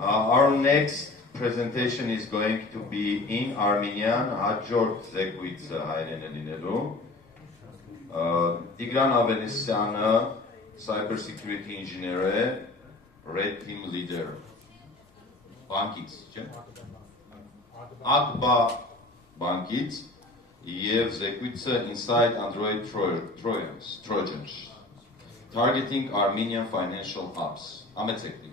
Our next presentation is going to be in Armenian. Hաջորդ զեկույցը հայերեն է լինելու։ Տիգրան Ավենեսյանը cyber security engineer է, red team leader։ Բանկից, չէ՞։ Ակբա բանկից եւ զեկույցը Inside Android Trojans targeting Armenian financial hubs։ Ամեցեք դիգա։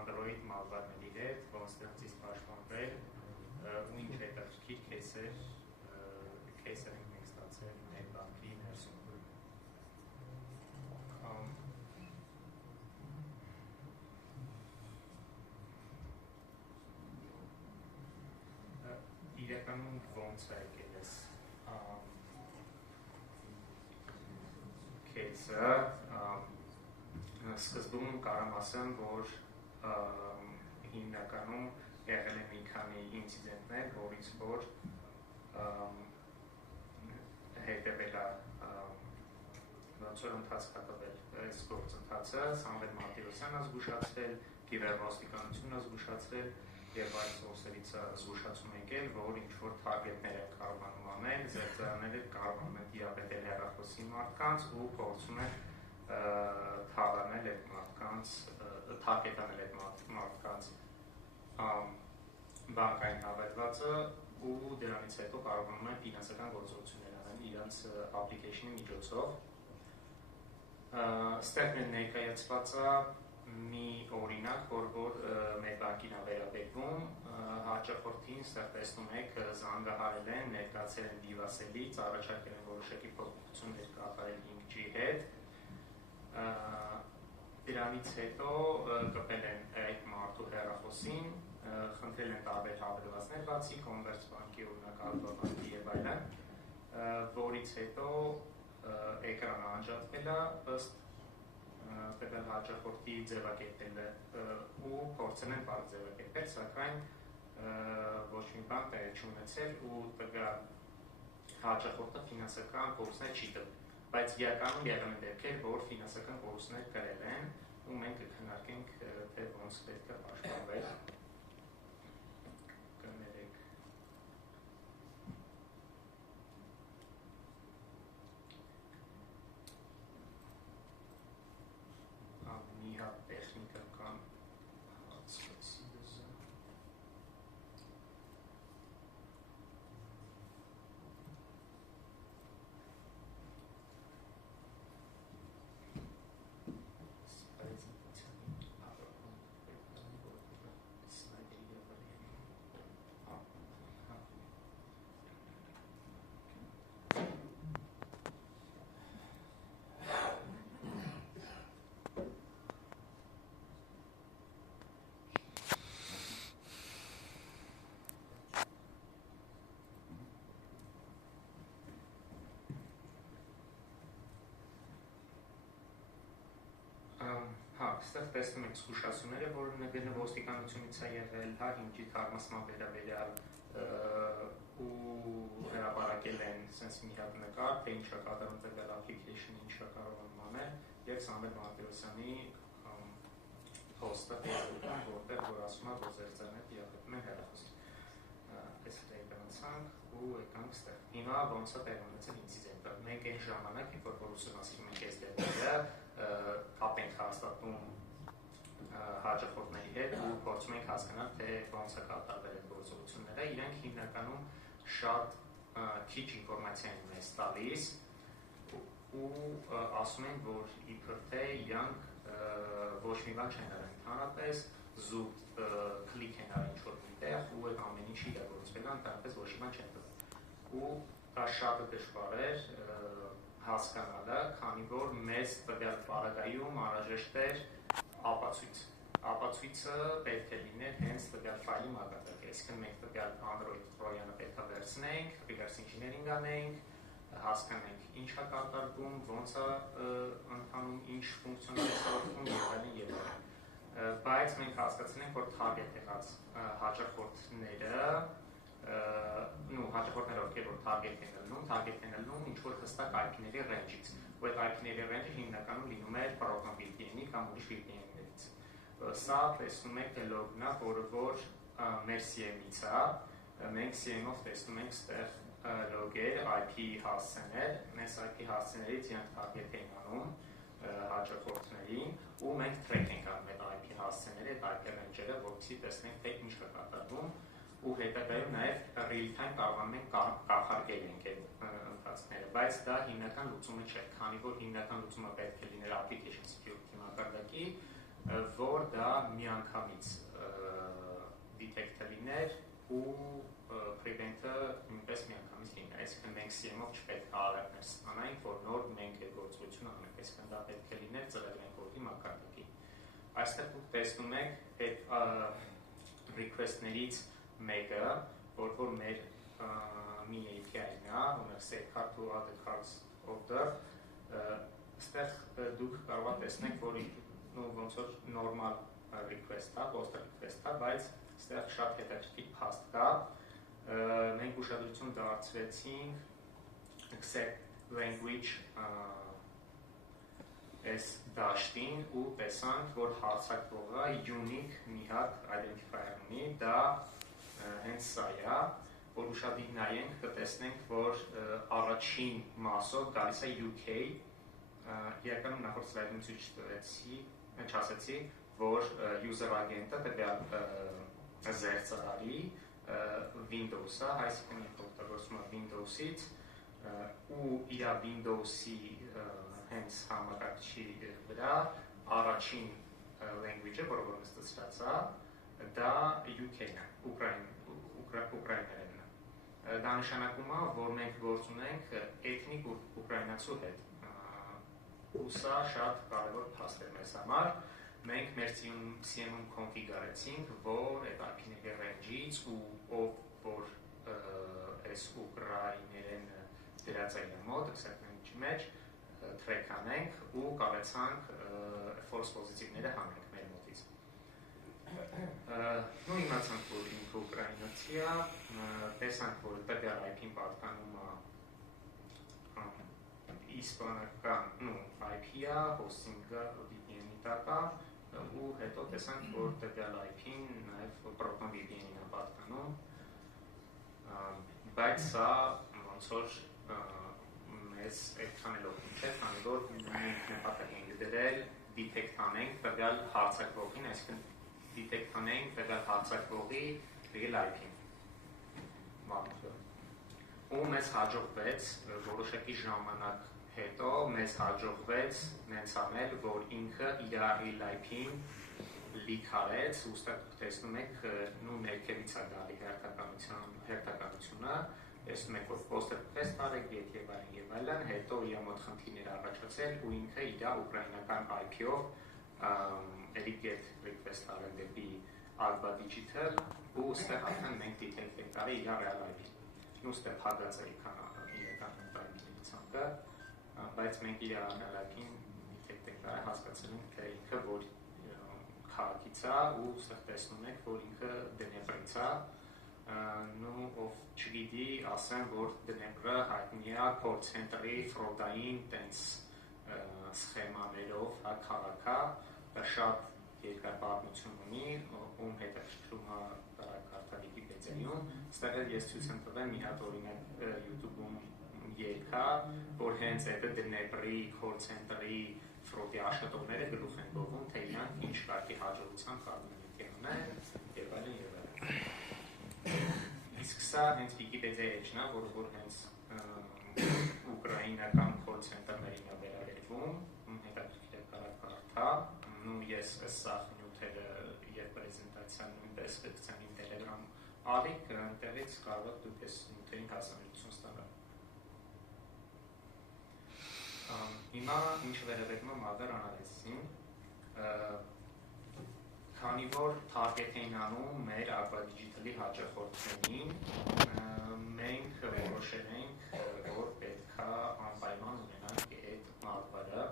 Android malvarների հետ, ոնց դրանցից պաշտպանվել ու ինչ հետաքրքիր քեյսեր ենք մենք ստացել մեր բանկի ներսում։ Իրականում ոնց է եկել այս քեյսը, սկզբում կարամ ասեմ, որ հիմնականում եղել է մի քանի ինցիդենտներ, որից որ հետևել է ոնց որ ընթացք տվել այս գործընթացը, Սամվել Մարտիրոսյանը զգուշացրել, Կիբերվոստիկանությունը զգուշացրել եւ այս սորսերից զգուշացում եկել, որ ինչ որ թարգետներ են կարողանում անել, զերծարանները կարողանում են դիաբետել հեռախոսի մարդկանց ու փորձում են թաղանել այդ մարդկանց, թարգետանել այդ մարդկանց բանկային հավելվածը ու դրանից հետո կարողանում են ֆինանսական գործողություններ անել իրենց application-ի միջոցով։ Ստեղ ներկայացված է մի օրինակ, որ մեր բանկին է վերաբերվում, հաճախորդին ստեղ տեսնում եք զանգահարել են, ներկայացել են դիվասելից, առաջարկել են որոշակի փոփոխություններ կատարել 5G հետ։ Դրանից հետո կպել են այդ մարդու հեռախոսին, խնդրել են տարբեր հավելվածներ բացի, Commerzbank-ի օրինակ Alba Bank-ի եւ այլն, որից հետո էկրանը անջատվել է ըստ տվյալ հաճախորդի ձևակերպելը ու փորձել են բարձ ձևակերպել, սակայն ոչ մի բան տեղի չունեցել ու տվյալ հաճախորդը ֆինանսական կորուստներ չի տվել։ Բայց իրականում եղել են դեպքեր, որ ֆինանսական կորուստներ կրել են ու մենք կքննարկենք, թե ոնց պետք է պաշտպանվել։ Կներեք։ Մի հատ տեխնիկական հացկացի դեզը։ Այստեղ տեսնում եք զգուշացումները, որ նվիրը ոստիկանությունից է եղել, 5G թարմացման վերաբերյալ ու հրապարակել են sense մի հատ նկար, թե ինչ է կատարում տվյալ application-ը, ինչ է կարողանում անել, եւ Սամվել Մարտիրոսյանի post-ը Facebook-ում, որտեղ որ ասում է, որ զերծարանները դիաբետում են հեռախոսի։ Այսպես եկանցանք ու եկանք ստեղ։ Հիմա ոնց է տեղի ունեցել ինցիդենտը։ Մենք այն ժամանակ, երբ որ ուսումնասիրում ենք այս դեպքերը, կապ ենք հաստատում հաճախորդների հետ ու փորձում ենք հասկանալ, թե ոնց է կատարվել այդ գործողությունները։ Իրենք հիմնականում շատ քիչ ինֆորմացիա են մեզ տալիս ու ասում են, որ իբր թե իրանք ոչ մի բան չեն արել ընդհանրապես, զուտ կլիկ են արել ինչ-որ միտեղ ու այդ ամեն ինչ իրագործվել է, ընդհանրապես ոչ մի բան չեն տվել։ Ու դա շատ դժվար էր հասկանալը, քանի որ մեզ տվյալ պարագայում անհրաժեշտ էր ապացույց։ Ապացույցը պետք է լիներ հենց տվյալ ֆայլի մակարդակը, այսինքն մենք տվյալ Android Trojan-ը պետք է վերցնենք, reverse engineering անենք, հասկանենք ինչ է կատարվում, ոնց է ընթանում, ինչ ինչ ֆունկցիոն է ստեղծվում եւ այլն։ Բայց մենք հասկացել ենք, որ target եղած հաճախորդները հաճախորդները ովքեր որ target են ելնում ինչ որ հստակ IP-ների range-ից, ու այդ IP-ների range-ը հիմնականում լինում է proton VPN-ի կամ ուրիշ VPN-ներից։ Սա տեսնում եք log-ն է, որը որ մեր CM-ից է, մենք CM-ով տեսնում ենք ստեղ log-եր, IP հասցեներ, այս IP հասցեներից իրանք target են անում հաճախորդներին, ու մենք track ենք անում այդ IP հասցեները, այդ IP range-երը, որպեսզի տեսնենք թե ինչ կա կատարվում, ու հետագայում նաև real-time կարողանում ենք կախարկել ենք այդ ընթացքները, բայց դա հիմնական լուծումը չէ, քանի որ հիմնական լուծումը պետք է լիներ application security մակարդակի, որ դա միանգամից detect-ը լիներ ու prevent-ը նույնպես միանգամից լիներ, այսինքն մենք CM-ով չպետք է alert-ներ ստանայինք, որ նոր մենք այդ գործողությունը անենք, այսինքն դա պետք է լիներ ծրագրային կոդի մակարդակի։ Այստեղ դուք տեսնում եք այդ request-ներից մեկը, որ մեր մի API-ն է, ունենք set card to other cards order, այստեղ դուք կարող եք տեսնեք, որ ոնց որ normal request է, post request է, բայց այստեղ շատ հետաքրքիր փաստ կա, մենք ուշադրություն դարձրեցինք accept language այս դաշտին ու տեսանք, որ հարցակվողը unique մի հատ identifier ունի, դա հենց սա է, որ ուշադիր նայենք, կտեսնենք, որ առաջին մասով գալիս է UK, իրականում նախորդ սլայդում ցույց չասեցի, որ user agent-ը տվյալ զերծարարի Windows-ը, այսինքն ինքը օգտագործում է Windows-ից ու իր Windows-ի հենց համակարգչի վրա առաջին language-ը, որը որ նստած է, դա UK-ն է, ուկրաիներենն է։ Դա նշանակում է, որ մենք գործ ունենք էթնիկ ուկրաինացու հետ։ Ու սա շատ կարևոր փաստ է մեզ համար։ Մենք մեր CM-ում կոնֆիգուրացինք, որ այդ IP-ների range-ից ու ով որ այս ուկրաիներենը դրած է իր մոտ, accept language-ի մեջ, track անենք ու կարեցանք false positive-ները հանենք մեր մոտից։ Իմացանք, որ ինքը ուկրաինացի է, տեսանք, որ տվյալ IP-ին պատկանում է իսպանական IP-ը, hosting-ը VPN-ի տակ է, ու հետո տեսանք, որ տվյալ IP-ին նաև proton VPN-ին է պատկանում, բայց սա ոնց որ մեզ այդքան էլ օգնում չէ, քանի որ մենք նպատակ ենք դրել detect անենք տվյալ հարցակվողին, այսինքն detect անենք տվյալ հարցակվողի real IP-ին։ Ու մեզ հաջողվեց որոշակի ժամանակ հետո մեզ հաջողվեց նենց անել, որ ինքը իր real IP-ին լիք արեց, ու ստեղ տեսնում եք ներքևից է գալի հերթականությունը, տեսնում եք, որ post request արեք, get եւ այլն, հետո իր մոտ խնդիրներ առաջացել ու ինքը իր ուկրաինական IP-ով էլի get request արել դեպի Alba Digital ու ստեղ արդեն մենք detect ենք արել իր real IP-ին։ Ու ստեղ հագած է իրական IP-ների ցանկը, բայց մենք իր real IP-ին detect ենք արել, հասկացել ենք, թե ինքը որ քաղաքից է ու ստեղ տեսնում եք, որ ինքը Դնեպրից է, ու ով չգիտի, ասեմ, որ Դնեպրը հայտնի է call center-ի ֆրոդային տենց սխեմաներով քաղաք է, դա շատ երկար պատմություն ունի, ում հետաքրքրում է կարդա Վիկիպեդիայում, ստեղ էլ ես ցույց եմ տվել մի հատ օրինակ YouTube-ում երգա, որ հենց այդ Դնեպրի call center-ի ֆրոդի աշխատողները գլուխ են գովում, թե իրանք ինչ կարգի հաջողությամբ կարող են ունենալ եւ այլն եւ այլն։ Իսկ սա հենց Վիկիպեդիայի էջն է, որ հենց ուկրաինական call center-ներին է վերաբերվում, հետաքրքիր է կարդա, ու ես սա նյութերը եւ պրեզենտացիան նույնպես կգցեմ իմ Telegram ալիք, այնտեղից կարող եք դուք այս նյութերին հասանելիություն ստանալ։ Հիմա ինչ վերաբերում է malware analysis-ին, քանի որ target էին անում մեր Alba Digital-ի հաճախորդներին, մենք որոշել ենք, որ պետք է անպայման ունենանք այդ malware-ը,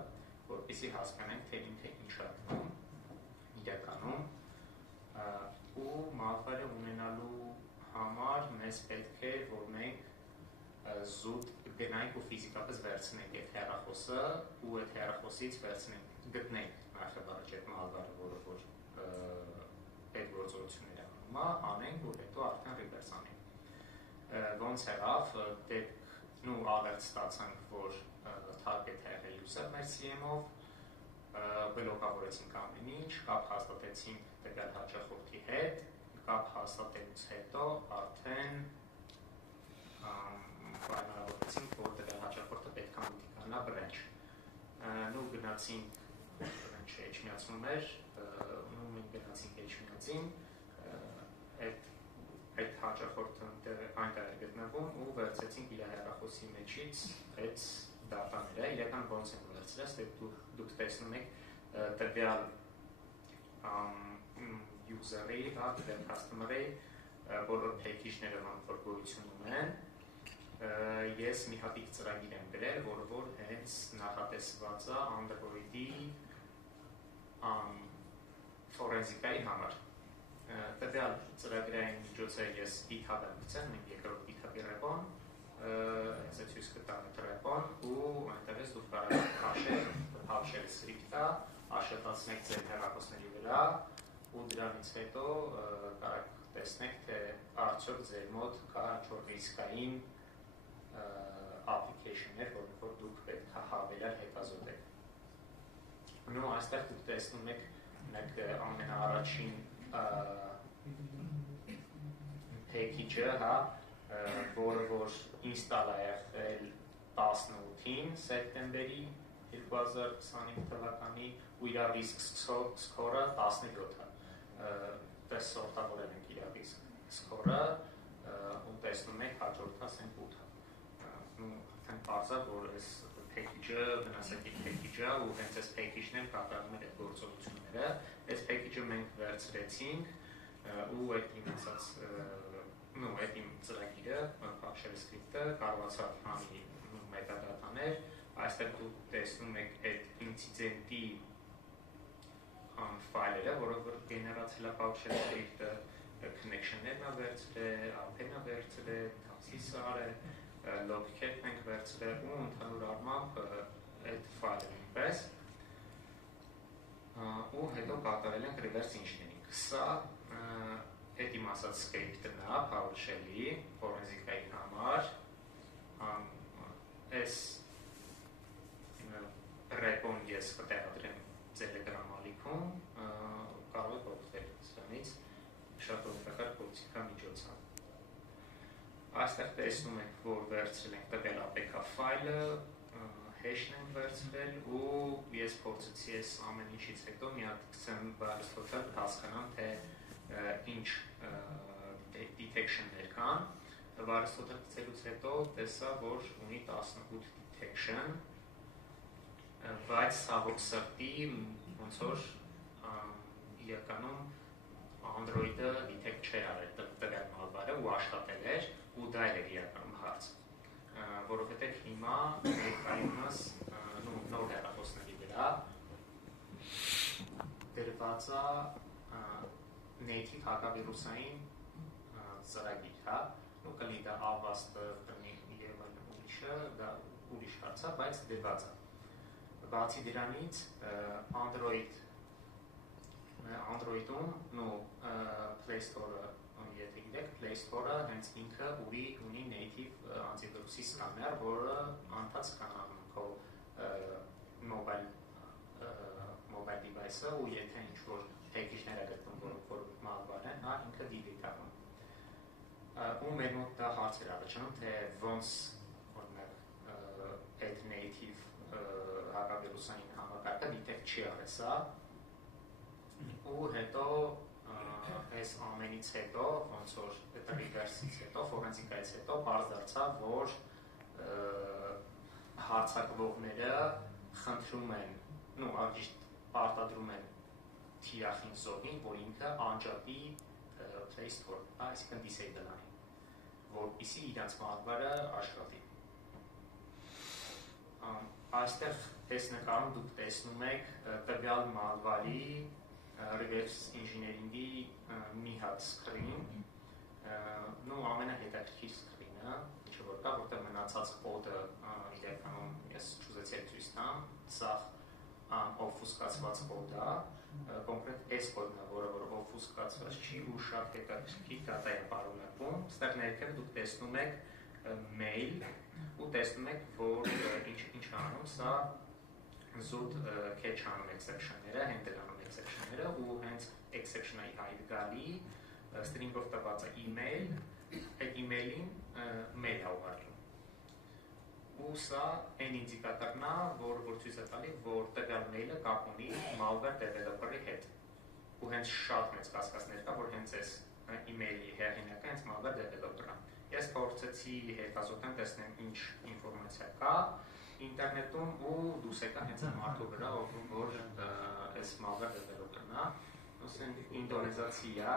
որպեսզի հասկանանք, թե ինքը ինչ է անում իրականում, ու malware-ը ունենալու համար մեզ պետք է, որ մենք զուտ գնանք ու ֆիզիկապես վերցնենք այդ հեռախոսը ու այդ հեռախոսից գտնենք նախաբարջ այդ malware-ը, որը որ այդ գործողությունները անում է, անենք ու հետո արդեն reverse անենք։ Ոնց եղավ, alert ստացանք, որ target-ը եղել user մեր CM-ով, բլոկավորեցինք ամեն ինչ, կապ հաստատեցինք տվյալ հաճախորդի հետ, կապ հաստատելուց հետո արդեն պայմանավորեցինք, որ տվյալ հաճախորդը պետք է մուտիկանա branch։ Նու գնացինք branch-ը H-միացում էր, նու մենք գնացինք H-միացին, այդ հաճախորդը այնտեղ էր գտնվում ու վերցրեցինք իր հեռախոսի մեջից այդ դատաները, իրական ոնց են վերցրած, դուք տեսնում եք տվյալ user-ի, տվյալ customer-ի բոլոր package-ները որ գոյություն ունեն, ես մի հատիկ ծրագիր եմ գրել, որը որ հենց նախատեսված է Android-ի ֆորենզիկայի համար։ Տվյալ ծրագրային միջոցը ես GitHub եմ գցել, մենք երկրորդ GitHub-ի ռեպոն, հենց այդ ցույց կտամ այդ ռեպոն ու այնտեղից դուք կարող եք քաշել PowerShell script-ը, աշտացնեք ձեր հեռախոսների վրա ու դրանից հետո կարող տեսնեք, թե արդյոք ձեր մոտ կա ինչ-որ ռիսկային application-ներ, որ դուք պետք է հավելյալ հետազոտեք։ Նո, այստեղ դուք տեսնում եք ամենաառաջին package-ը, որը որ install է եղել 18-ին սեպտեմբերի 2025 թվականի ու իր risk score-ը 17-ը։ Տեսորդավորել ենք իր risk score-ը ու տեսնում եք հաջորդը ասենք 8-ը։ Արդեն պարզ է, որ այս package-ը, վնասակի package-ը ու հենց այս package-ն էլ կատարում էր այդ գործողությունները։ Այս package-ը մենք վերցրեցինք ու այդ իմ ասած, այդ իմ ծրագիրը, PowerShell script-ը կարողացավ անի մետադատաներ, այստեղ դուք տեսնում եք այդ ինցիդենտի ֆայլերը, որով որ գեներացել է PowerShell script-ը, connection-ներն է վերցրել, IP-ն է վերցրել, taxis-ը արել, logcat-ն ենք վերցրել ու ընդհանուր առմամբ այդ ֆայլը նույնպես ու հետո կատարել ենք reverse engineering։ Սա այդ իմ ասած script-ն է PowerShell-ի ֆորենզիկայի համար, այս ռեպոն ես կտեղադրեմ Telegram ալիքում, կարող եք օգտվել սրանից, շատ օգտակար գործիքա միջոց է։ Այստեղ տեսնում եք, որ վերցրել ենք տվյալ APK ֆայլը, hash-ն ենք վերցրել ու ես փորձեցի այս ամեն ինչից հետո մի հատ գցեմ Aristotle հասկանամ, թե ինչ detection-ներ կան։ Aristotle գցելուց հետո տեսա, որ ունի 18 detection, բայց ցավոք սրտի ոնց որ իրականում Android-ը detect չէր արել տվյալ malware-ը ու աշխատել էր ու դա էր իրականում հարցը, որովհետև հիմա ներկայումս նոր հեռախոսների վրա դրված է native հակավիրուսային ծրագիր, հա, ու կլինի դա Avast-ը, կլինի եւ այլն ուրիշը, դա ուրիշ հարց է, բայց դրված է։ Բացի դրանից Android-ում Play Store-ը, եթե գիտեք, Play Store-ը հենց ինքը ունի native անտիվիրուսի սկաներ, որը անցած կանանում քո mobile device-ը ու եթե ինչ-որ package-ներ է գտնում, որ malware են, նա ինքը delete անում։ Ու մեր մոտ դա հարց էր առաջանում, թե ոնց օրինակ այդ native հակավիրուսային համակարգը detect չի արել սա ու հետո այս ամենից հետո ոնց որ այդ reverse-ից հետո ֆորենզիկայից հետո բարձ դարձավ, որ հարցակվողները խնդրում են, ճիշտ պարտադրում են թիրախին զոհին, որ ինքը անջատի Play Store, այսինքն disable անի, որպեսզի իրանց malware-ը աշխատի։ այստեղ այս նկարում դուք տեսնում եք տվյալ malware-ի reverse engineering-ի մի հատ screen, նո ամենահետաքրքիր screen-ը, ինչը որ կա, որտեղ մնացած կոդը իրականում ես չուզեցի ցույց տամ, սա օֆուսկացված կոդ է, կոնկրետ այս կոդն է, որը օֆուսկացված չի ու շատ հետաքրքիր դատա է պարունակում, ստեղ ներքև դուք տեսնում եք mail ու տեսնում եք, որ ինչ անում, սա զուտ catch անում exception-ները, handle անում exception-ները ու հենց exception-այի հայտ գալի string-ով տված է email, այդ email-ին mail է ուղարկում։ Ու սա այն ինդիկատորն է, որ ցույց է տալի, որ տվյալ mail-ը կապ ունի malware developer-ի հետ։ Ու հենց շատ մեծ կասկածներ կա, որ հենց այս email-ի հեղինակը հենց malware developer-ը։ Ես փորձեցի հետազոտեմ, տեսնեմ ինչ ինֆորմացիա կա ինտերնետում ու դուրս եկա հենց մարդու վրա, որ այս malware developer-ն է, ասենք ինդոնեզացի է,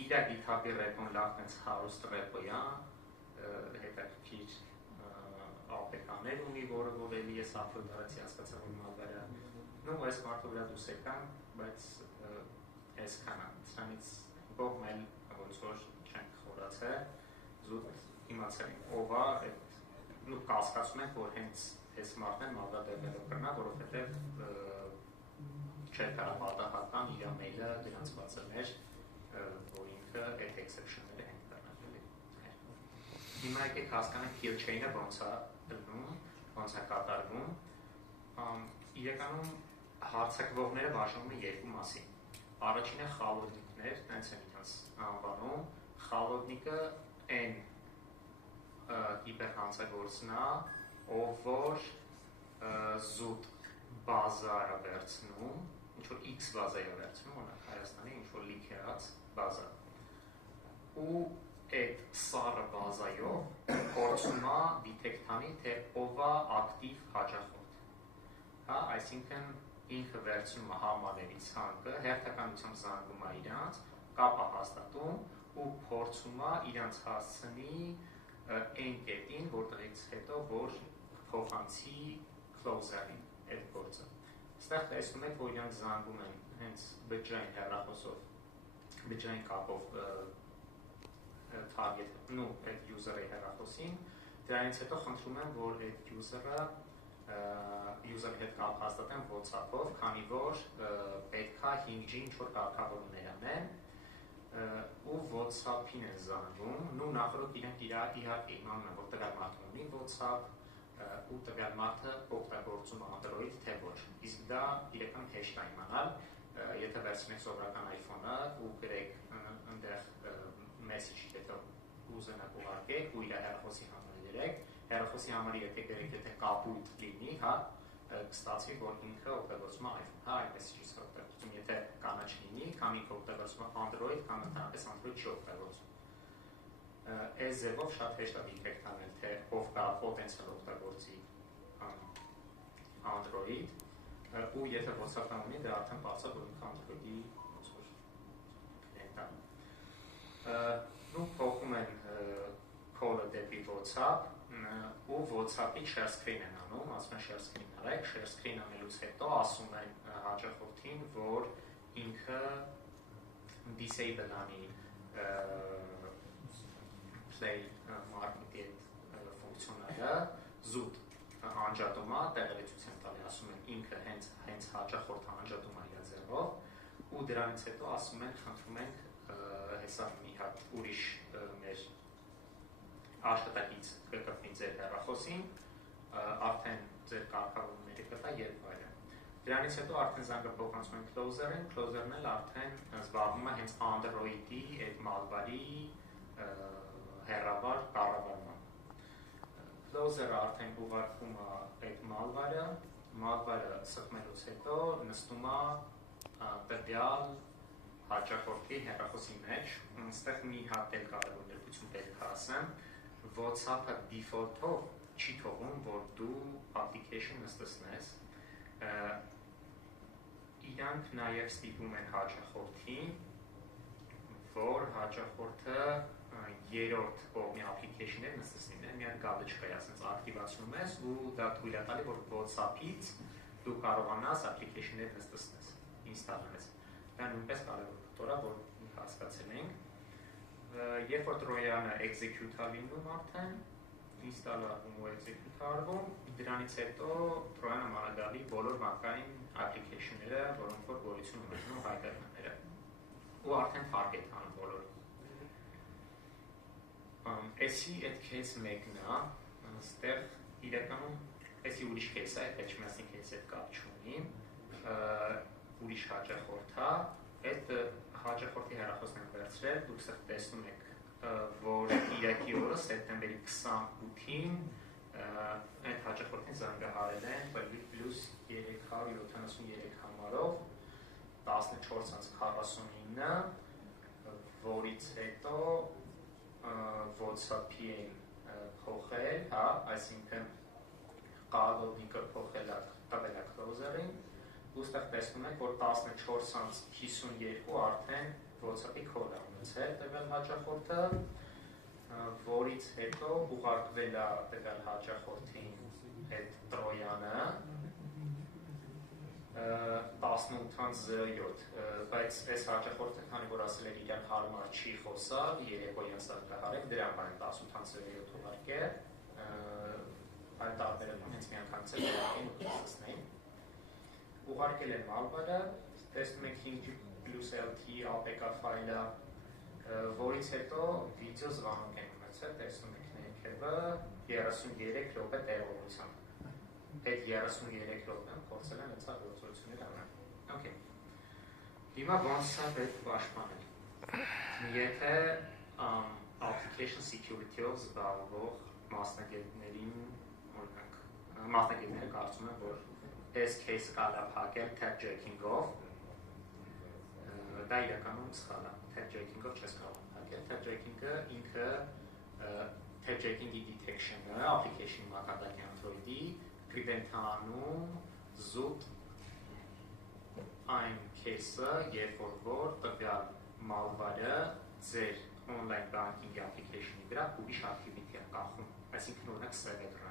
իր GitHub-ի ռեպոն լավ հենց հարուստ ռեպո է, հետաքրքիր APK-ներ ունի, որ էլի ես ապլոդարացի հասկացա, որ malware-ը, նո այս մարդու վրա դուրս եկամ, բայց այսքան է, սրանից կողմել ոնց որ չենք խորացել, զուտ իմացել ենք ով է, կասկածում ենք, որ հենց այս մարդն է malware developer-ն է, որովհետև չէր կարող պատահական իր mail-ը դրանց բացել, որ ինքը այդ exception-ները հենք դառնալի։ Հիմա եկեք հասկանանք kill chain-ը ոնց է դնում, ոնց է կատարվում։ Իրականում հարձակվողները բաժանում են երկու մասի։ Առաջինը խալոդնիկներ, տենց են իրանց անվանում, խալոդնիկը այն կիբերհանցագործն է, ով որ զուտ բազա է վերցնում, ինչ-որ X բազա է վերցնում, օրինակ Հայաստանի ինչ-որ լիք եղած բազա։ Ու այդ սառը բազայով փորձում է դիտեկտ անի, թե ով է ակտիվ հաճախորդ։ Հա, այսինքն ինքը վերցնում է համարերի ցանկը, հերթականությամբ զանգում է իրանց, կապ է հաստատում ու փորձում է իրանց հասցնի այն կետին, որտեղից հետո որ փոխանցի closer-ին այդ գործը։ Այստեղ տեսնում եք, որ իրանց զանգում են հենց բջջային հեռախոսով, բջջային կապով target, նո այդ user-ի հեռախոսին, դրանից հետո խնդրում եմ, որ այդ user-ը user-ի հետ կապ հաստատեն WhatsApp-ով, քանի որ պետք է 5G ինչ-որ կարգավորումներ անեն ու WhatsApp-ին են զանգում, նու նախորդ իրենք իհարկե իմանում են, որ տվյալ մարդը ունի WhatsApp ու տվյալ մարդը օգտագործում Android, թե ոչ։ Իսկ դա իրական հեշտ է իմանալ, եթե վերցնեք սովորական iPhone-ը ու գրեք այնտեղ message, եթե ուզենաք ուղարկեք ու իր հեռախոսի համարը դրեք, հեռախոսի համարը եթե գրեք, եթե կապույտ լինի, հա, կստացվի, որ ինքը օգտագործում է iPhone, հա, այդ message-ից օգտագործում, եթե կանաչ լինի, կամ ինքը օգտագործում է Android, կամ ընդհանրապես Android չի օգտագործում։ Այս ձևով շատ հեշտ է դիտեկտ անել, թե ով կա պոտենցիալ օգտագործի Android, ու եթե WhatsApp-ը ունի, դա արդեն բացա, որ ինքը Android-ի ոնց որ կլիենտ է։ Նու փոխում են call-ը դեպի WhatsApp ու WhatsApp-ի share screen են անում, ասում են share screen արեք, share screen անելուց հետո ասում են հաճախորդին, որ ինքը disable անի play market-ի ֆունկցիոնալը, զուտ անջատում է, տեղեկություն տալի, ասում են ինքը հենց հաճախորդը անջատում է իր ձեռով ու դրանից հետո ասում են, խնդրում ենք հեսա մի հատ ուրիշ մեր աշխատակից կգտնի ձեր հեռախոսին, արդեն ձեր կարգավորումները կտա եւ այլն։ Դրանից հետո արդեն զանգը փոխանցում են closer-ին, closer-ն էլ արդեն զբաղվում է հենց Android-ի այդ malware-ի հեռավար կառավարման։ Closer-ը արդեն ուղարկում է այդ malware-ը սխմելուց հետո նստում է տվյալ հաճախորդի հեռախոսի մեջ, այստեղ մի հատ էլ կարևոր ներկայություն պետք է ասեմ, WhatsApp-ը default-ով չի թողում, որ դու application նստեցնես, իրանք նաև ստիպում են հաճախորդին, որ հաճախորդը երրորդ կողմի application-ները նստեցնին են, մի հատ գալոչկա է, ասենց ակտիվացնում ես ու դա թույլ է տալի, որ WhatsApp-ից դու կարողանաս application-ները նստեցնես, ինստալանես։ Դա նույնպես կարևոր ֆակտոր է, որ հասկացել ենք։ Երբ որ Trojan-ը execute-ա լինում արդեն, ինստալարվում ու execute արվում, դրանից հետո Trojan-ը մանրադառնալի բոլոր բանկային application-ները, որոնք որ գոյություն ունեն հայտարարները, ու արդեն target անում բոլոր։ Էսի այդ case մեկն է, այստեղ իրականում էսի ուրիշ case է, այդ HMS-ի case-ի հետ կապ չունի, ուրիշ հաճախորդ է, այդ հաճախորդի հեռախոսն են վերցրել, դուք սա տեսնում եք, որ իրակի օրը սեպտեմբերի 28-ին այդ հաճախորդին զանգահարել են plus 373 համարով 14:49, որից հետո WhatsApp-ի են փոխել, հա, այսինքն կալոդիկը փոխել է տվել է closer-ին, ու ստեղ տեսնում եք, որ 14:52 արդեն WhatsApp-ի կոդ է ունեցել տվյալ հաճախորդը, որից հետո ուղարկվել է տվյալ հաճախորդին այդ Trojan-ը 18:07, բայց այս հաճախորդը, քանի որ ասել էր իրար հարմար չի խոսալ, երեկոյան զանգահարել, դրան բան 18:07 ուղարկել, այլ տարբերակում հենց միանգամից էլ ուղարկել ու կսացնեին։ Ուղարկել են malware-ը, տեսնում եք 5+LT APK ֆայլը, որից հետո վիդեո զվանок են ունեցել, տեսնում եք ներքևը 33 րոպե տևողությամբ։ Այդ 33 րոպեն փորձել են այցա գործողություններ անել։ Okay։ Հիմա ոնց է պետք պաշտպանել։ Եթե application security-ով զբաղվող մասնագետներին, օրինակ, մասնագետները կարծում են, որ այս case-ը կարող է փակել tag jacking-ով, դա իրականում սխալ է, tag jacking-ով չես կարող փակել, tag jacking-ը ինքը tag jacking-ի detection-ը, application-ի մակարդակի Android-ի prevent-անում զուտ այն case-ը, երբ որ տվյալ malware-ը ձեր online banking application-ի վրա ուրիշ activity է կախում, այսինքն օրինակ server-ը,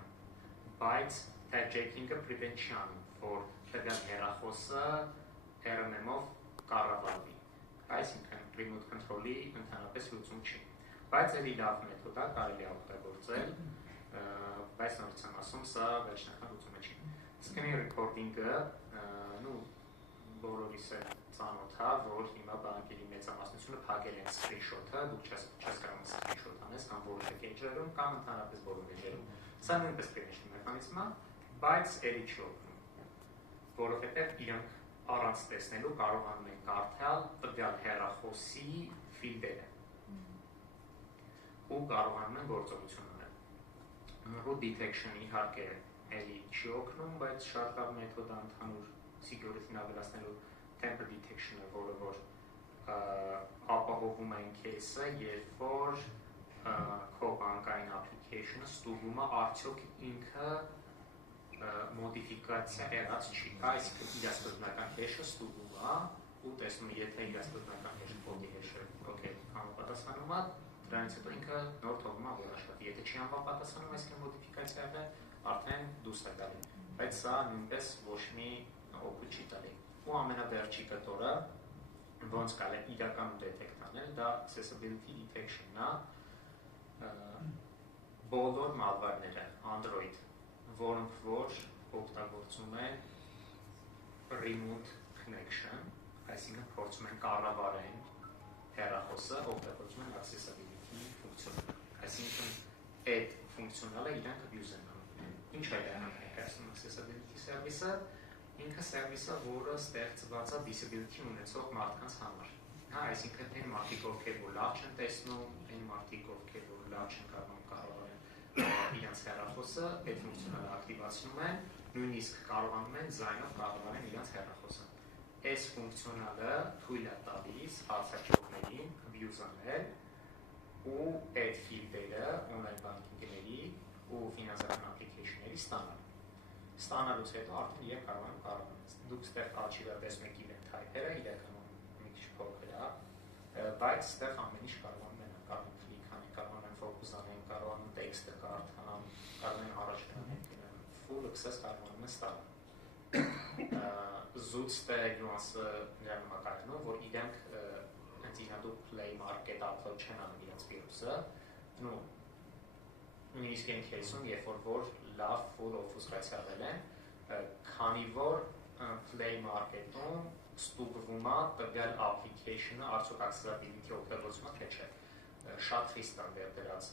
բայց tag jacking-ը prevent չի անում, որ տվյալ հեռախոսը RMM-ով կառավարվի, այսինքն remote control-ի ընդհանրապես լուծում չի, բայց էլի լավ մեթոդ է, կարելի է օգտագործել, բայց նորից եմ ասում, սա վերջնական լուծումը չի։ Screen recording-ը, բոլորիս է ծանոթ է, որ հիմա բանկերի մեծամասնությունը փակել են screenshot-ը, դուք չես կարող screenshot անես կամ որոշ էջերում կամ ընդհանրապես բոլոր էջերում։ Սա նույնպես prevention մեխանիզմ է, բայց էլի չի օգնում, որովհետև իրանք առանց տեսնելու կարողանում են կարդալ տվյալ հեռախոսի ֆիլդերը ու կարողանում են գործողություն անել։ Root detection-ը իհարկե էլի չի օգնում, բայց շատ լավ մեթոդ է ընդհանուր security-ն ավելացնելու temper detection-ը, որը որ ապահովում են case-ը, երբ որ քո բանկային application-ը ստուգում է արդյոք ինքը մոդիֆիկացիա եղած չի, այսինքն իր սկզբնական hash-ը ստուգում է ու տեսնում է, եթե իր սկզբնական hash-ը body hash-ը okay համապատասխանում է, դրանից հետո ինքը նոր թողում է որ աշխատի, եթե չի համապատասխանում այսինքն մոդիֆիկացիա եղել, արդեն դուրս է գալի, բայց սա նույնպես ոչ մի օգուտ չի տալի։ Ու ամենավերջի կտորը, ոնց կարելի է իրականում դետեկտ անել, դա accessibility detection-ն է, բոլոր malware-ները Android, որոնք որ օգտագործում են remote connection, այսինքն փորձում են կառավարեն հեռախոսը, օգտագործում են accessibility ֆունկցիոնը, այսինքն այդ ֆունկցիոնալը իրանք abuse են անում։ Ինչ է դա հանդիպում accessibility service-ը, ինքը սերվիսը, որը ստեղծված է disability ունեցող մարդկանց համար։ Հա, այսինքն այն մարդիկ, ովքեր որ լավ չեն տեսնում, այն մարդիկ, ովքեր որ լավ չեն կարող կառավարել իրենց հեռախոսը, այդ ֆունկցիոնալը ակտիվացնում են, նույնիսկ կարողանում են ձայնով կառավարեն իրենց հեռախոսը։ Այս ֆունկցիոնալը թույլ է տալիս հարձակվողներին abuse անել ու այդ ֆիլդերը online banking-ների ու ֆինանսական application-ների ստանալ։ Ստանալուց հետո արդեն իրենք կարող են կառավարել։ Դուք ստեղ աչքի վրա տեսնում եք event type-երը, իրականում մի քիչ փոքր է, բայց ստեղ ամեն ինչ կարողանում են կարող կլիկ focus անեն, կարող են տեքստը կարդան, կարող են առաջ գնալ, full access կարողանում են ստանալ։ Զուտ ստե նյուանսը նրան մակարնում, որ իրենք հենց իրանդու play market upload չեն անում իրենց վիրուսը, նույնիսկ այն кейսում, երբ որ լավ full օբֆուսկացիավել են, քանի որ play market-ում ստուգվում է տվյալ application-ը արդյոք accessibility օգտագործում է թե չէ։ Շատ խիստ է դերած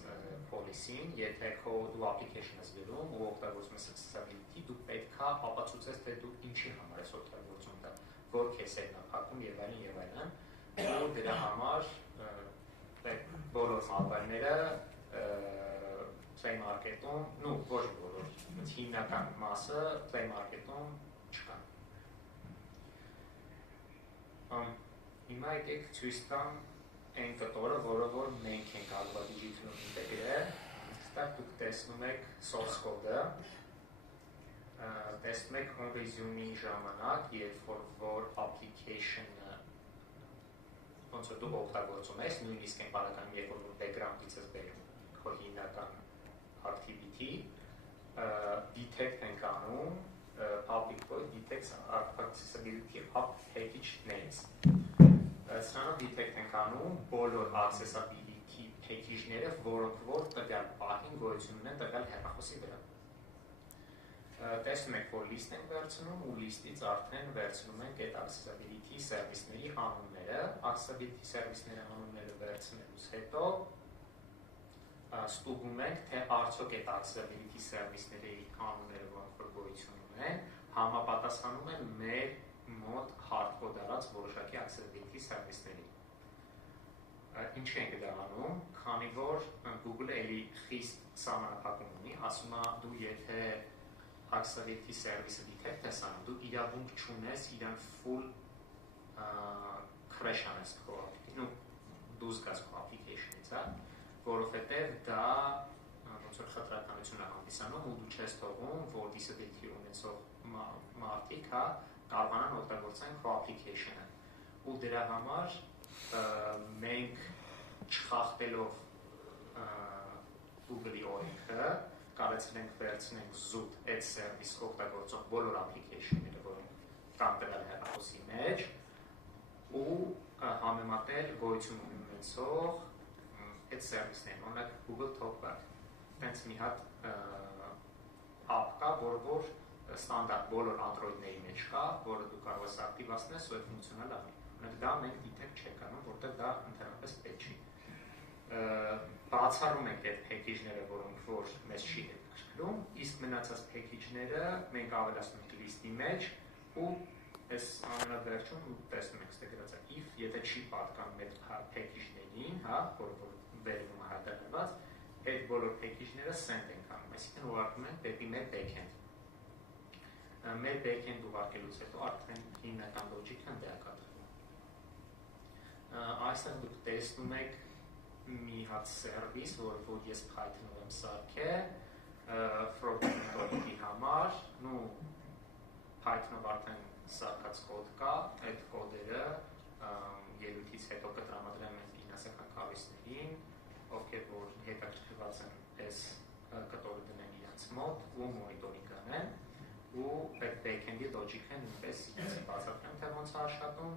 policy-ին, եթե դու application ես գրում ու օգտագործում ես accessibility, դու պետք է ապացուցես, թե դու ինչի համար ես օգտագործում դա, որ քեզերն է փակում եւ այլն, ու դրա համար բոլոր մալվարները play market-ում, ոչ բոլոր, հիմնական մասը play market-ում չկան։ Հիմա եկեք ցույց տամ այն կտորը, որը որ մենք ենք Alba Digital-ում ինտեգրել, այստեղ դուք տեսնում եք source code-ը, տեսնում եք on resume-ի ժամանակ, երբ որ application-ը ոնց որ դու օգտագործում ես, նույնիսկ այն բանականում, երբ որ background-ից ես բերում քո հիմնական activity, detect ենք անում public void detects accessibility of package names. Սրանով detect ենք անում բոլոր accessibility package-ները, որոնք որ տվյալ պահին գոյություն ունեն տվյալ հեռախոսի վրա։ Տեսնում եք, որ list ենք վերցնում ու list-ից արդեն վերցնում ենք այդ accessibility service-ների անունները, accessibility service-ների անունները վերցնելուց հետո ստուգում ենք, թե արդյոք այդ accessibility service-ների անունները, որոնք որ գոյություն ունեն, համապատասխանում են մեր մոտ hardcode արած որոշակի accessibility service-ների։ Ինչ ենք դա անում, քանի որ Google-ը էլի խիստ սահմանափակում ունի, ասում է դու եթե accessibility service-ը detect ես անում, դու իրավունք չունես իրան full crash անես քո application-ում, դուրս գաս քո application-ից, որովհետև դա ոնց որ խտրականություն է հանդիսանում ու դու չես թողում, որ disability ունեցող մարդիկ կարողանան օգտագործեն քո application-ը։ Ու դրա համար մենք չխախտելով Google-ի օրենքը կարեցինք վերցնենք զուտ այդ service օգտագործող բոլոր application-ները, որոնք կան տվյալ հեռախոսի մեջ ու համեմատել գոյություն ունեցող այդ service-ներն, օրինակ Google Talkback։ Տենց մի հատ app կա, որ ստանդարտ բոլոր Android-ների մեջ կա, որը դու կարող ես ակտիվացնես ու այդ ֆունկցիոնալ անի։ Օրինակ դա մենք detect չենք անում, որտեղ դա ընդհանրապես պետք չի։ Բացառում ենք այդ package-ները, որոնք որ մեզ չի հետաքրքրում, իսկ մնացած package-ները մենք ավելացնում ենք list-ի մեջ ու այս ամենավերջում տեսնում ենք ստե գրած է if եթե չի պատկանում այդ package-ներին, որ վերևում է հայտարարված, այդ բոլոր package-ները send ենք անում, այսինքն ուղարկում ենք դեպի մեր backend։ Մեր backend ուղարկելուց հետո արդեն հիմնական logic-ը դերակատարվում։ Այստեղ դուք տեսնում եք մի հատ service, որ ես Python-ով եմ սարքել front-end համար, Python-ով արդեն սարքած կոդ կա, այդ կոդերը ելույթից հետո կտրամադրեմ են ֆինանսական կառույցներին, ովքեր որ հետաքրքրված են այս կտորը դնեն իրենց մոտ ու մոնիտորինգ անեն ու այդ backend-ի logic-ը նույնպես բացատրեմ, թե ոնց է աշխատում,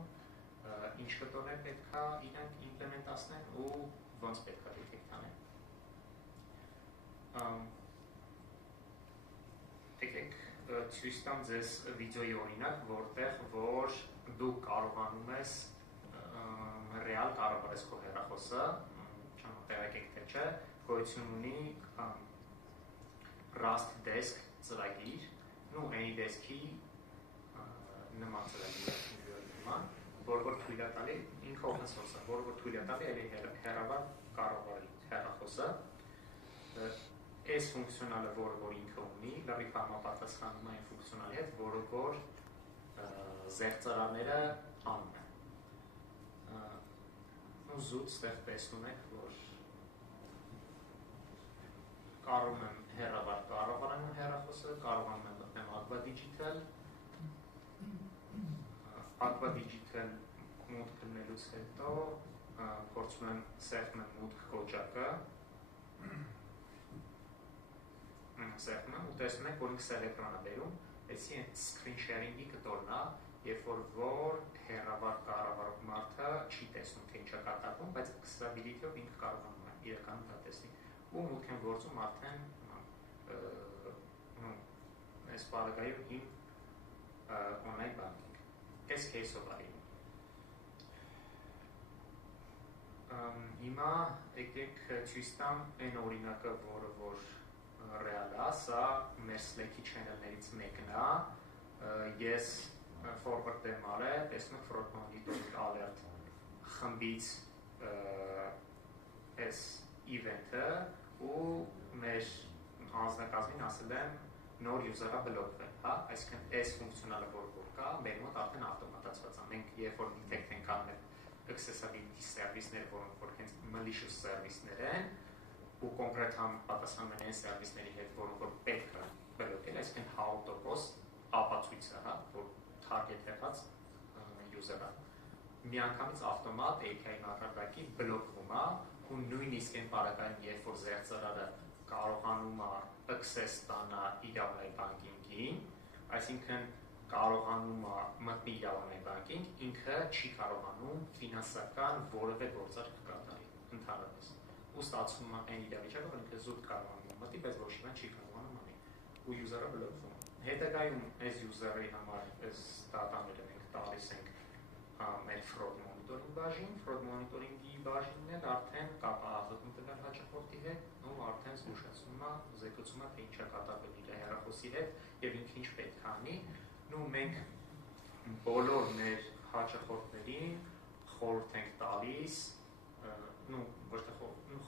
ինչ կտորներ պետք է իրենք իմպլեմենտացնեն ու ոնց պետք է detect անեն։ Եկեք ցույց տամ ձեզ վիդեոյի օրինակ, որտեղ որ դու կարողանում ես ռեալ կառավարես քո հեռախոսը, չեմ տեղեկեք թե չէ, գոյություն ունի Rust Desk ծրագիր, AnyDesk-ի նման ծրագիր, որ թույլ է տալի, ինքը open source է, որ թույլ է տալի էլի հեռավար կառավարել հեռախոսը, այս ֆունկցիոնալը, որ ինքը ունի, լրիվ համապատասխանում է այն ֆունկցիոնալի հետ, որը որ զեղծարարները անում են։ Զուտ ստեղ տեսնում եք, որ կարողում եմ հեռավար կառավարել հեռախոսը, կարողանում եմ մտնել Alba Digital, Alba Digital մուտք գնելուց հետո փորձում եմ սեղմեմ մուտք կոճակը, Սեղմում եմ ու տեսնում եք, որ ինքը սև էկրանը բերում, այսի screen sharing-ի կտորն է, երբ որ հեռավար կառավարող մարդը չի տեսնում, թե ինչ է կատարվում, բայց accessibility-ով ինքը կարողանում է իրականում դա տեսնի։ Ու մուտք են գործում արդեն այս բaragայով իմ online banking։ Այս case-ով արի։ Հիմա եկեք ցույց տամ այն օրինակը, որը որ ռեալ է, սա մեր Slack-ի channel-ներից մեկն է։ Ես forward եմ արել, տեսնում եք fraud monitoring alert խմբից այս event-ը ու մեր անձնակազմին ասել եմ նոր user-ը բլոկվել, հա, այսինքն այս ֆունկցիոնալը որ կա, մեր մոտ արդեն ավտոմատացված է։ Մենք երբ որ detect ենք անում accessibility service-ներ, որոնք որ հենց malicious service-ներ են, ու կոնկրետ պատասխանում են այն սերվիսների հետ, որոնք որ պետք է բլոկել, այսինքն 100% ապացույցը, հա, որ target եղած user-ը։ Միանգամից ավտոմատ API մակարդակի բլոկվում է, ու նույնիսկ այն բaragայում, երբ որ զերծարարը կարողանում է access տանա իր online banking-ին, այսինքն կարողանում է մտնի իր online banking, ինքը չի կարողանում ֆինանսական որևէ գործարք կատարի ընդհանրապես։ Ու ստացվում է այն իրավիճակը, որ ինքը զուտ կարողանում է մտնի, բայց ոչ մի բան չի կարողանում անի։ Ու user-ը բլոկվում է։ Հետագայում այս user-ի համար այս դատաները մենք տալիս ենք մեր fraud monitoring բաժին, fraud monitoring-ի բաժինն էլ արդեն կապահովվում տվյալ հաճախորդի հետ, ու արդեն զգուշացնում է, զեկուցում է, թե ինչ է կատարվել իր հեռախոսի հետ եւ ինքը ինչ պետք է անի։ Ու մենք բոլոր մեր հաճախորդներին խորհուրդ ենք տալիս,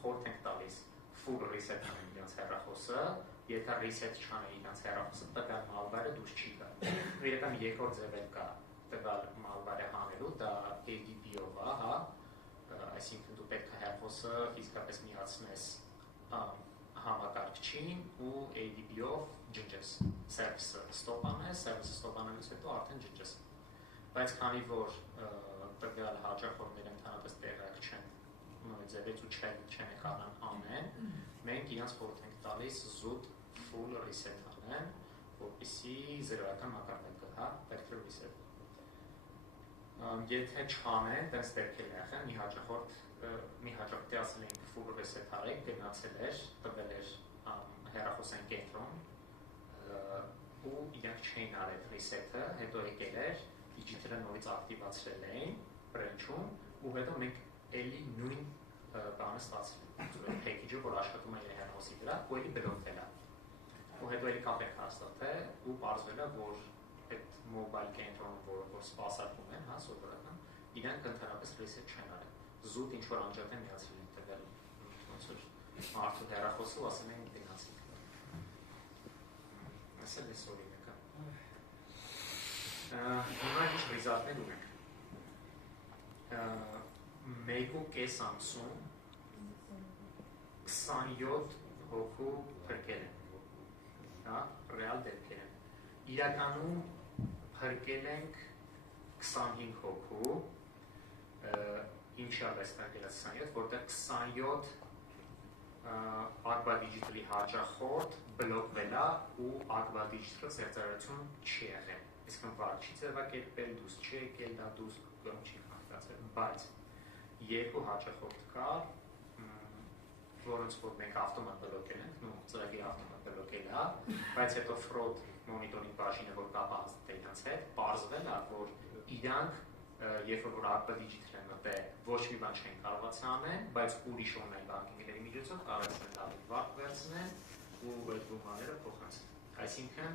խորհուրդ ենք տալիս full reset անեն իրենց հեռախոսը, եթե reset չանեն իրենց հեռախոսը, տվյալ malware-ը դուրս չի գա։ Իրական երկրորդ ձև էլ կա տվյալ malware-ը հանելու, դա ADP-ով է, հա, այսինքն դու պետք է հեռախոսը իսկապես միացնես համակարգչին ու ADP-ով ջնջես, service-ը stop անես, service-ը stop անելուց հետո արդեն ջնջես։ Բայց քանի որ տվյալ հաճախորդները ընդհանրապես տեղյակ չեն ձևից ու չեն կանան անեն, մենք իրենց խորհուրդ ենք տալիս զուտ full reset անեն, որպեսզի զերոյական մակարդակը, հա, factory reset։ Եթե չանեն, տենց դեպքեր եղան, մի հաճախորդի ասել ենք full reset արեք, գնացել էր, տվել էր հեռախոսային կենտրոն ու իրենք չէին արել reset-ը, հետո եկել էր, digital-ը նորից ակտիվացրել էին branch-ում ու հետո մենք էլի նույն բանը ստացել package-ը, որ աշխատում է իր հեռախոսի վրա, ու էլի բլոկվել է։ Ու հետո էլի կապ ենք հաստատել ու պարզվել է, որ այդ mobile կենտրոնը, որ սպասարկում են, հա, սովորական, իրենք ընդհանրապես reset չեն արել։ Զուտ ինչ-որ անջատ են միացրել են տվել, ոնց որ մարդու հեռախոսը ու ասել են գնացին։ Ասել է օրինակը։ Հիմա ինչ result-ներ ունենք։ 1.5 ամսում 27 հոգու փրկել են, հա, ռեալ դեպքեր են։ Իրականում փրկել ենք 25 հոգու, ինչի արվեստարկել է 27, որտեղ 27 Agba Digital-ի հաճախորդ բլոկվել է ու Agba Digital-ը ծերծարություն չի եղել։ Իսկն վար չի ձևակերպել, դուրս չի եկել, դա դուրս չի խախտացել, բայց երկու հաճախորդ կար, որոնց որ մենք ավտոմատ բլոկել ենք, ծրագիրը ավտոմատ բլոկել է, բայց հետո fraud monitoring բաժինը, որ կապահովված է իրենց հետ, պարզվել է, որ իրանք, երբ որ Agba Digital-ը մտել, ոչ մի բան չեն կարողացել անել, բայց ուրիշ online banking-ների միջոցով կարողացել են վարկ վերցնել ու այդ բումաները փոխանցել։ Այսինքն,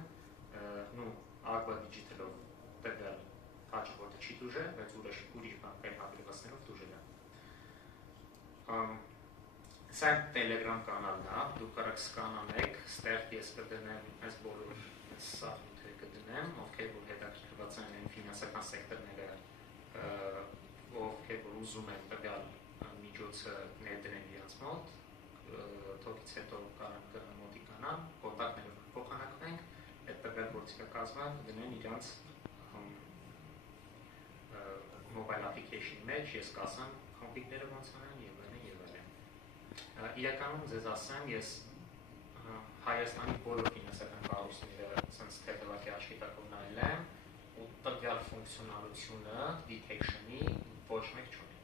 Agba Digital-ով տվյալ հաճախորդը չի դուժել, բայց ուրիշ բանկային հավելվածներով դուժել է։ Սա Telegram կանալն է, դուք կարաք սկանանեք, ստեղ ես կդնեմ այս բոլոր սահմութերը կդնեմ, ովքեր որ հետաքրքրված են այն ֆինանսական սեկտորները, ովքեր որ ուզում են տվյալ միջոցը ներդրեն իրենց մոտ, թոքից հետո կարան մոտիկանան, կոնտակտներով փոխանակվենք, այդ տվյալ գործիքակազմը կդնեն իրենց mobile application մեջ, ես կասեմ, կոմպիկները ոնց անեն եւ այլն եւ այլն։ Իրականում ձեզ ասեմ, ես Հայաստանի բոլոր ֆինանսական կառույցները ցած թեթևակի աչքի տակ ունայել եմ ու տվյալ ֆունկցիոնալությունը detection-ի ոչ մեկ չունի։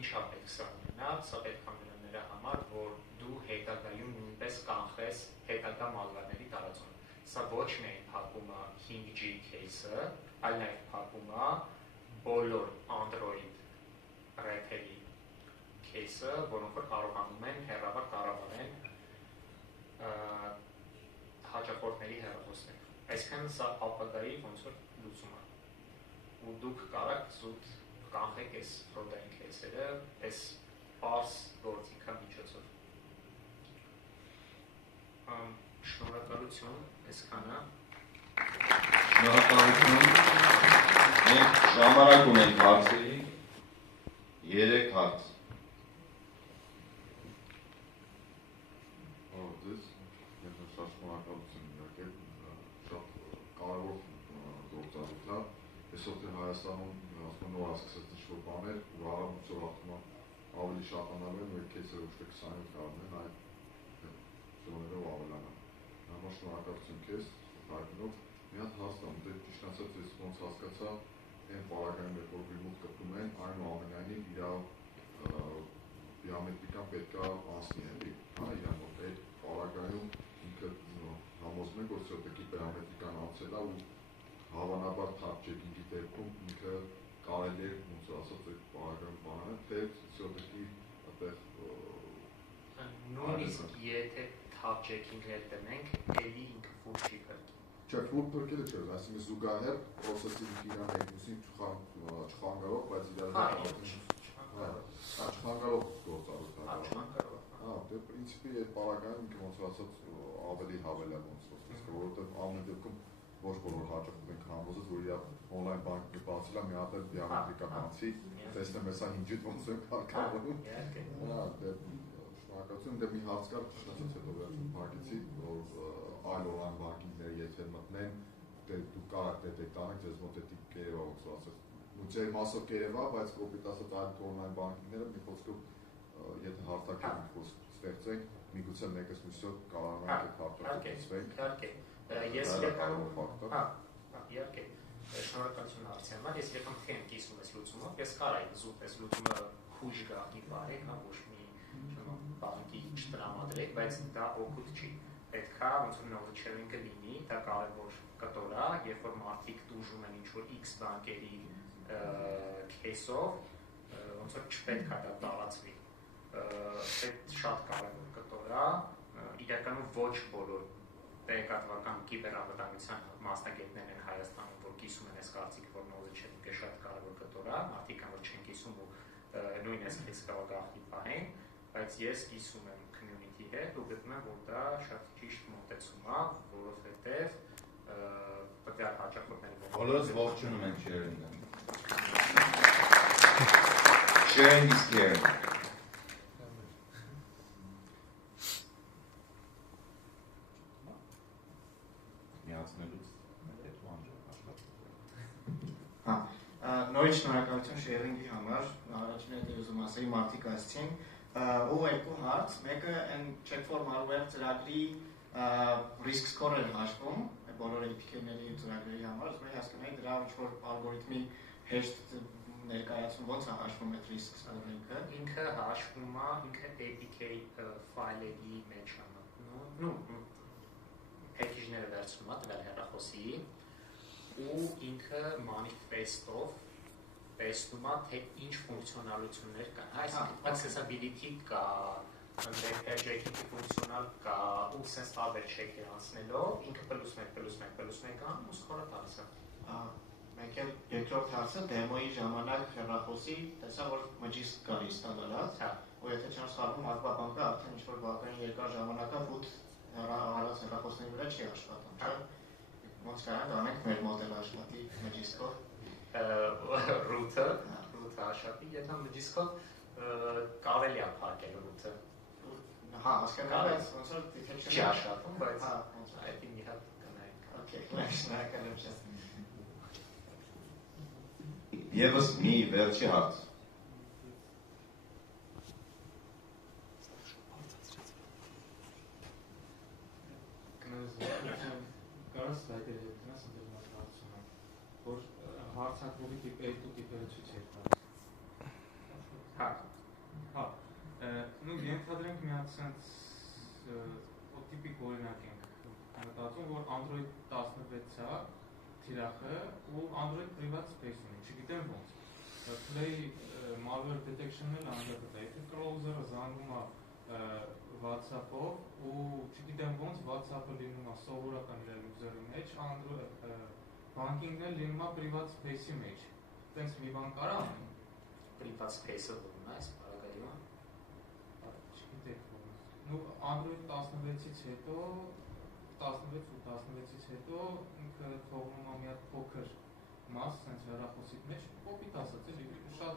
Ինչա պետք սա ունենալ, սա պետք է ունենալ նրա համար, որ դու հետագայում նույնպես կանխես հետագա մալվարների տարածումը։ Սա ոչ միայն փակում է 5G case-ը, այլ նաև փակում է բոլոր Android ռեփերի case-ը, որոնք որ կարողանում են հեռավար կառավարեն հաճախորդների հեռախոսներ։ Այսինքն սա ապագայի ոնց որ լուծում է։ Ու դուք կարող զուտ կանխեք այս ֆրոդային case-երը, այս պարզ գործիքա միջոցով։ Շնորհակալություն, այսքանը։ Շնորհակալություն։ Մենք ժամանակ ունենք հարցերի 3 հարց։ Ձեզ ես շատ շնորհակալություն յուրաքել, շատ կարևոր գործառույթ է։ Այսօր թե Հայաստանում ասում նոր ասկսած ինչ-որ բաներ ու հարաբերությունով ախտման ավելի շատանալու են, ու այդ քեյսերը ուշքը 27 կարողն են այդ զոներով ավելանան։ Համար շնորհակալություն քեզ, հայտնով մի հատ հաստամ, դե ճիշտ ասած ես ոնց հասկացա, այն պարագայում երբ որ ռիմոտ կպում են, այնուամենայնիվ իր բիոմետրիկան պետք է անցնի էլի, իր մոտ այդ պարագայում ինքը համոզում ենք, որ սյոտեկի բիոմետրիկան անցել է ու հավանաբար թափ չեկինգի դեպքում ինքը կարելի է ոնց ասած այդ պարագայում բանը, թե սյոտեկի այդտեղ նույնիսկ եթե թափ չեկինգներ տնենք, էլի ինքը ֆուլ չի կրկի։ Չէ, ֆուլ կրկելը չէ, այսինքն զուգահեռ պրոցեսի իրան երկուսին չխանգարող, բայց չխանգարող գործառույթ է։ Դե պրինցիպի այդ պարագայում ինքը ոնց ասած ավելի հավելա ոնց ասած, որովհետև ամեն դեպքում ոչ բոլոր հաճախում ենք համոզած, որ իր օնլայն բանկի բացել է մի հատ էլ բիոմետրիկա բացի, տեսնեմ հեսա 5-ից ոնց են կարգավորում։ Շնորհակալություն, դե մի հարց կար, չնայած հետո վերջում փակեցի, որ այլ օնլայն բանկինգների եթե մտնեն, դե դու կարող դետեկտ անեք, ձեզ մոտ էդի կերևա ոնց ասած։ Ու ձեր մասով կերևա, բայց կոպիտ ասած այլ օնլայն բանկինգները մի խոսքով եթե հարթակներ խոսք ստեղծենք, միգուցե մեկս մյուսով կարողանանք այդ հարթակը ստեղծենք։ Իհարկե։ Ես իրականում իհարկե շնորհակալություն հարցի համար, ես իրականում թե եմ կիսում ես լուծումով, ես կարայի զուտ ես լուծումը խույժ գաղտնի բարեք, հա ոչ մի բանկի չտրամադրեք, բայց դա օգուտ չի։ Պետք է ոնց որ knowledge sharing-ը լինի, դա կարևոր կտոր է, երբ որ մարդիկ տուժում են ինչ-որ X բանկերի case-ով, ոնց որ չպետք է դա տարածվի։ Այդ շատ կարևոր կտոր է, իրականում ոչ բոլոր տեղեկատվական կիբերանվտանգության մասնագետներ են Հայաստանում, որ կիսում են այս կարծիքը, որ knowledge sharing-ը շատ կարևոր կտոր է, մարդիկ կան, որ չեն կիսում ու նույն այս case կարող գաղտնի պահեն, բայց ես կիսում եմ community հետ ու գտնում եմ, որ դա շատ ճիշտ մոտեցում է, որովհետև տվյալ հաճախորդների Բոլորս ողջունում ենք sharing-ը։ Sharing is caring։ Նորից շնորհակալություն sharing-ի համար, առաջին հետ ուզում ասեի մարդիկ ասեցին, ու երկու հարց, մեկը այն check-for malware ծրագրի risk score-ը հաշվում, բոլոր APK-ների ծրագրերի համար, ուզում եի հասկանալ դրա ինչ-որ ալգորիթմի հեշտ ներկայացում ոնց է հաշվում այդ risk score-ը։ Ինքը հաշվում է, ինքը APK ֆայլերի մեջ է, package-ները վերցնում է տվյալ հեռախոսի ու ինքը manifest-ով տեսնում է, թե ինչ ֆունկցիոնալություններ կան։ Այսինքն accessibility կա, JavaScript ֆունկցիոնալ կա, ու sense տարբեր check-եր անցնելով, ինքը +1 անում ու score-ը տալիս է։ Մենք էլ երկրորդ հարցը դեմոյի ժամանակ հեռախոսի տեսա, որ մջիսկ կա ինստալացած, ու եթե չեմ սխալվում, Ալֆա-բանկը արդեն ինչ-որ բավականին երկար ժամանակ է root հարած հեռախոսների վրա չի աշխատում, չէ՞։ Ոնց կարանք անենք մեր մոդելը աշխատի մջիսկով։ Root-ը աշխատի, եթե մջիսկով կարելի է փակել root-ը։ Հա, հասկանալ, բայց ոնց որ detection չի աշխատում, բայց հա, այդ մի հատ կնայենք։ Okay, շնորհակալություն։ Եվս մի վերջի հարց։ կարա սլայդերը հետնաս ընդդեմ հարցումը, որ հարցակվողի տիպերը ցույց է տալիս։ Հա, նու ենթադրենք մի հատ sense տիպիկ օրինակ ենք մտածում, որ Android 16-ը թիրախը ու Android private space ունի, չգիտեմ ոնց։ Play malware detection-ը անդրադառնում է, եթե browser-ը զանգում է WhatsApp-ով ու չգիտեմ ոնց WhatsApp-ը լինում է սովորական իր user-ի մեջ, Android banking-ն էլ լինում է private space-ի մեջ։ Տենց մի բան կարա անի։ Private space-ը դնում է այս բարակայում։ Չգիտեք ոնց։ Նու Android 16-ից հետո 16 ու 16-ից հետո ինքը թողնում է մի հատ փոքր մաս, sense հեռախոսի մեջ, կոպիտ ասած, էլի շատ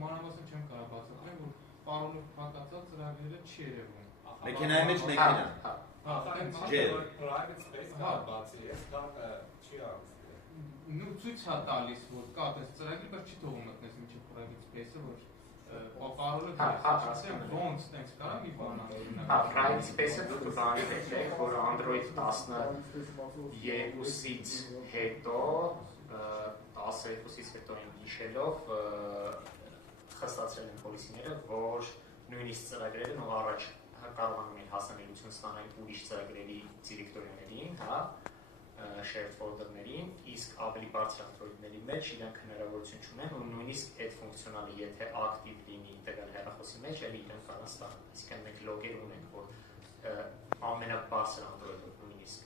մանրամասն չեմ կարող բացատրել, որ parole-ը փակացած ծրագրերը չի երևում։ Մեքենայի մեջ մեքենա։ Հա, private space կա բացի, ես կա չի արվում։ Նու ցույց է տալիս, որ կա այդպես ծրագիր, բայց չի թողում մտնես միջև private space-ը, որ parole-ը դասեմ, ոնց տենց կարա մի բան անել։ Հա, private space-ը դուք բանեք, որ Android 12-ից հետո 12-ից հետո են հիշելով խստացրել են պոլիսիները, որ նույնիսկ ծրագրերը նոր առաջ կարողանում են հասանելիություն ստանալ ուրիշ ծրագրերի դիրեկտորիաներին, հա, shared folder-ներին, իսկ ավելի բարձր Android-ների մեջ իրենք հնարավորություն չունեն ու նույնիսկ այդ ֆունկցիոնալը, եթե ակտիվ լինի տվյալ հեռախոսի մեջ, էլ իրենք կարող ստանալ։ Իսկ մենք լոգեր ունենք, որ ամենաբարձր Android-ը նույնիսկ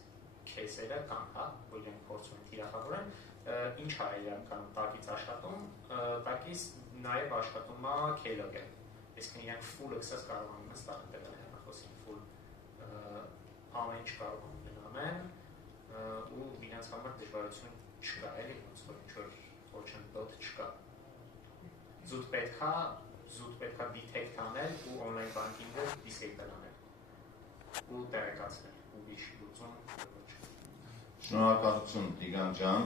case-երը կան, հա, որ իրենք փորձում են թիրախավորեն, ինչ է իրենք կան տակից աշխատում, տակից նաև աշխատում է keylogger, իսկ իրենք full access կարողանում են ստանալ տվյալ հեռախոսին, full ամեն ինչ կարողանում են անել ու իրենց համար դժվարություն չկա, էլի, ոնց որ ինչ-որ խոչընդոտ չկա։ Զուտ պետք է detect անել ու online banking-ը disable անել ու տեղեկացնել ուրիշ լուծում։ Շնորհակալություն Տիգրան ջան։